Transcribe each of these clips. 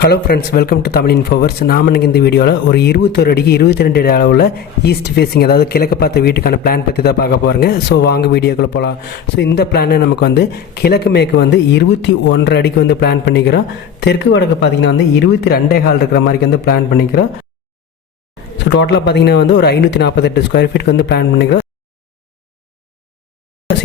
Hello friends, welcome to Tamil இன்ஃபோவர்ஸ். நாம் எனக்கு இந்த வீடியோவில் ஒரு 21 அடிக்கு 22 அடி அளவில் ஈஸ்ட் ஃபேஸிங், அதாவது கிழக்கு பார்த்த வீட்டுக்கான பிளான் பற்றி தான் பார்க்க போகிறேங்க. ஸோ வாங்க வீடியோக்குள்ளே போகலாம். ஸோ இந்த பிளானை நமக்கு கிழக்கு மேற்கு 21 அடிக்கு பிளான் பண்ணிக்கிறோம். தெற்கு வடக்கு பார்த்திங்கன்னா 22 ஹால் இருக்கிற மாதிரி பிளான் பண்ணிக்கிறோம். ஸோ டோட்டலாக பார்த்திங்கன்னா ஒரு 548 ஸ்கொயர் ஃபீட்டுக்கு பிளான் பண்ணிக்கிறோம்.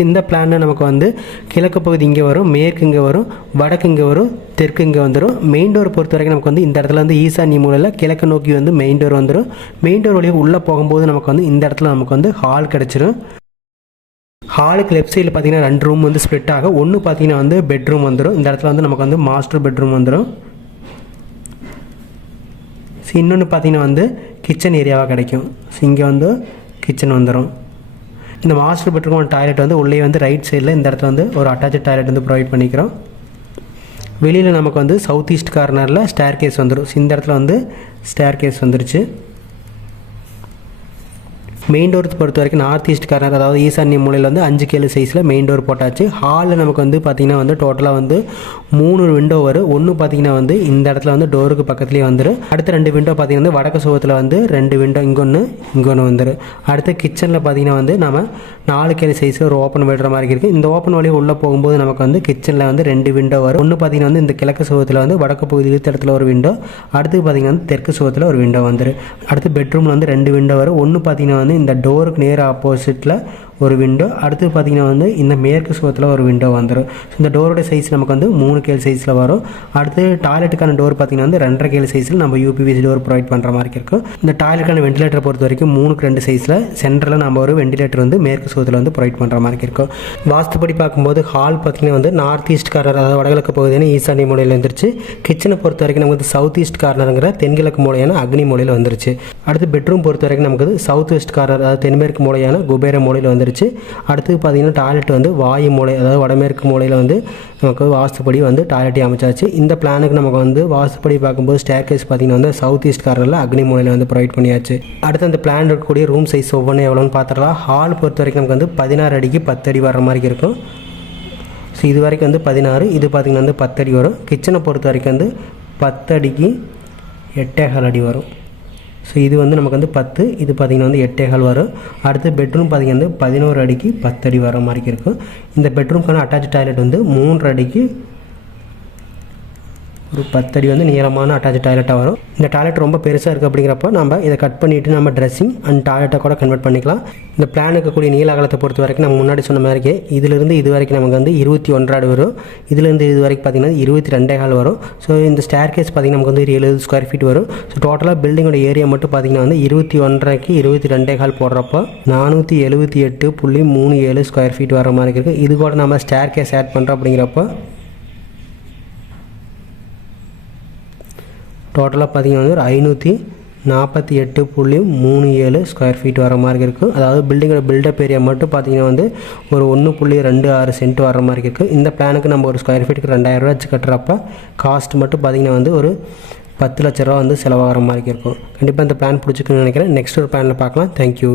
இந்த பிளானை நமக்கு கிழக்கு பகுதி இங்கே வரும், மேற்கு இங்கே வரும், வடக்கு இங்கே வரும், தெற்கு இங்கே வந்துடும். மெயின் டோர் பொறுத்த வரைக்கும் நமக்கு இந்த இடத்துல ஈசான்ய மூலையில் கிழக்கு நோக்கி மெயின் டோர் வந்துடும். மெயின் டோர் வழியாக உள்ளே போகும்போது நமக்கு இந்த இடத்துல நமக்கு ஹால் கிடச்சிரும். ஹாலுக்கு லெஃப்ட் சைடில் பார்த்தீங்கன்னா 2 ரூம் ஸ்ப்ளிட் ஆகும். ஒன்று பார்த்தீங்கன்னா பெட்ரூம் வந்துடும். இந்த இடத்துல நமக்கு மாஸ்டர் பெட்ரூம் வந்துடும். இன்னொன்று பார்த்தீங்கன்னா கிச்சன் ஏரியாவாக கிடைக்கும். இங்கே கிச்சன் வந்துடும். இந்த மாஸ்டர் பெட்ரூம் டாய்லெட் உள்ளே ரைட் சைடில் இந்த இடத்துல ஒரு அட்டாச்சு டாய்லெட் ப்ரொவைட் பண்ணிக்கிறோம். வெளியில் நமக்கு சவுத் ஈஸ்ட் கார்னரில் ஸ்டேர் கேஸ் வந்துடும். இந்த இடத்துல ஸ்டேர் கேஸ் வந்துருச்சு. மெயின் டோர் பொறுத்த வரைக்கும் நார்த் ஈஸ்ட் கார்னர், அதாவது ஈசான்ய மூலையில் 5 சைஸில் மெயின் டோர் போட்டாச்சு. ஹாலில் நமக்கு பார்த்திங்கன்னா டோட்டலாக 3 விண்டோ வரும். ஒன்று பார்த்திங்கன்னா இந்த இடத்துல டோருக்கு பக்கத்துலேயே வந்துடும். அடுத்த 2 விண்டோ பார்த்திங்கன்னா வடக்கு சுவத்தில் 2 விண்டோ இங்கே ஒன்று வந்துடும். அடுத்து கிச்சனில் பார்த்திங்கன்னா நம்ம 4 சைஸில் ஒரு ஓப்பன் விடுற மாதிரி இருக்குது. இந்த ஓப்பன் வழியாக உள்ளே போகும்போது நமக்கு கிச்சனில் 2 விண்டோ வரும். ஒன்று பார்த்திங்கன்னா இந்த கிழக்கு சுவத்தில் வடக்கு பகுதி இழுத்த இடத்துல ஒரு விண்டோ, அடுத்து பார்த்திங்கன்னா தெற்கு சுவத்தில் ஒரு விண்டோ வந்துடும். அடுத்து பெட்ரூமில் 2 விண்டோ வரும். ஒன்று பார்த்திங்கன்னா இந்த டோருக்கு நேர் ஆப்போசிட்டில் ஒரு விண்டோ, அடுத்து பார்த்திங்கன்னா இந்த மேற்கு சுவத்தில் ஒரு விண்டோ வந்துடும். ஸோ இந்த டோரோட சைஸ் நமக்கு 3 சைஸில் வரும். அடுத்து டாய்லெட்டுக்கான டோர் பார்த்திங்கன்னா 2.5 சைஸில் நம்ம யூபிவிசி டோர் ப்ரொவைட் பண்ணுற மாதிரி இருக்கும். இந்த டாய்லெட்டுக்கான வெண்டிலேட்டர் பொறுத்த வரைக்கும் 3:2 சைஸில் சென்டரில் நம்ம ஒரு வெண்டிலேட்டர் மேற்கு சுவத்தில் ப்ரொவைட் பண்ணுற மாதிரி இருக்கும். வாஸ்துப்படி பார்க்கும்போது ஹால் பார்த்திங்கன்னா நார்த் ஈஸ்ட் கார்னர், அதாவது வடகிழக்கு பகுதியான ஈசான்ய மூலையில் வந்துருச்சு. கிச்சனை பொறுத்த வரைக்கும் நமக்கு சவுத் ஈஸ்ட் கார்னருங்கிற தென்கிழக்கு மூலையான அக்னி மூலையில் வந்துருச்சு. அடுத்து பெட்ரூம் பொறுத்த வரைக்கும் நமக்கு சவுத் வெஸ்ட் கார்னர், அதாவது தென்மேற்கு மூலையான குபேர மூலையில் வந்துருச்சு. அடுத்து பார்த்தீங்கன்னா டாய்லெட் வாயு மூலை, அதாவது வடமேற்கு மூலையில் நமக்கு வாஸ்துப்படி டாய்லெட்டை அமைச்சாச்சு. இந்த பிளானுக்கு நமக்கு வாஸ்துப்படி பார்க்கும்போது ஸ்டேர் கேஸ் பார்த்தீங்கன்னா சவுத் ஈஸ்ட் கார்னரில் அக்னி மூலையில் ப்ரொவைட் பண்ணியாச்சு. அடுத்து அந்த பிளான் இருக்கக்கூடிய ரூம் சைஸ் ஒவ்வொன்றும் எவ்வளோன்னு பார்த்துடலாம். ஹால் பொறுத்த வரைக்கும் நமக்கு 16 அடிக்கு 10 அடி வர மாதிரி இருக்கும். ஸோ இது வரைக்கும் 16, இது பார்த்திங்கன்னா 10 அடி வரும். கிச்சனை பொறுத்த வரைக்கும் 10 அடிக்கு 8.25 அடி வரும். ஸோ இது நமக்கு 10, இது பார்த்திங்கன்னா 8.25 வரும். அடுத்து பெட்ரூம் பார்த்திங்கன்னா 11 அடிக்கு 10 அடி வர மாதிரி இருக்கும். இந்த பெட்ரூம்க்கான அட்டாச் டாய்லெட் 3 அடிக்கு ஒரு 10 அடி நீளமான அட்டாச் டாய்லெட்டாக வரும். இந்த டாய்லெட் ரொம்ப பெருசாக இருக்குது அப்படிங்கிறப்ப நம்ம இதை கட் பண்ணிவிட்டு நம்ம ட்ரெஸ்ஸிங் அண்ட் டாய்லெட்டை கூட கன்வெர்ட் பண்ணிக்கலாம். இந்த பிளான் இருக்கக்கூடிய நீள அகலத்தை பொறுத்த வரைக்கும் நம்ம முன்னாடி சொன்ன மாதிரிக்கே இதிலிருந்து இது வரைக்கும் நமக்கு 21 அடி வரும். இதிலேருந்து இது வரைக்கும் பார்த்திங்கன்னா 22.25 வரும். ஸோ இந்த ஸ்டேர் கேஸ் பார்த்திங்கன்னா நமக்கு 70 ஸ்கொயர் ஃபீட் வரும். ஸோ டோட்டலாக பில்டிங்கோட ஏரியா மட்டும் பார்த்திங்கன்னா 21.5க்கு 22.25 போடுறப்போ 478.37 ஸ்கொயர் ஃபீட் வர மாதிரி இருக்குது. இது கூட நம்ம ஸ்டேர் கேஸ் ஆட் பண்ணுறோம் அப்படிங்கிறப்போ டோட்டலாக பார்த்திங்கன்னா ஒரு 548.37 ஸ்கொயர் ஃபீட் வர மாதிரி இருக்கும். அதாவது பில்டிங்கோட பில்டப் ஏரியா மட்டும் பார்த்திங்கன்னா ஒரு 1.26 சென்ட் வர மாதிரி இருக்குது. இந்த பிளானுக்கு நம்ம ஒரு ஸ்கொயர் ஃபீட்டுக்கு 2000 ரூபா வச்சு கட்டுறப்ப காஸ்ட் மட்டும் பார்த்திங்கன்னா ஒரு 10 லட்ச ரூபா செலவாகிற மாதிரி இருக்கும். கண்டிப்பாக இந்த பிளான் பிடிச்சிக்குன்னு நினைக்கிறேன். நெக்ஸ்ட் ஒரு பிளானில் பார்க்கலாம். தேங்க்யூ.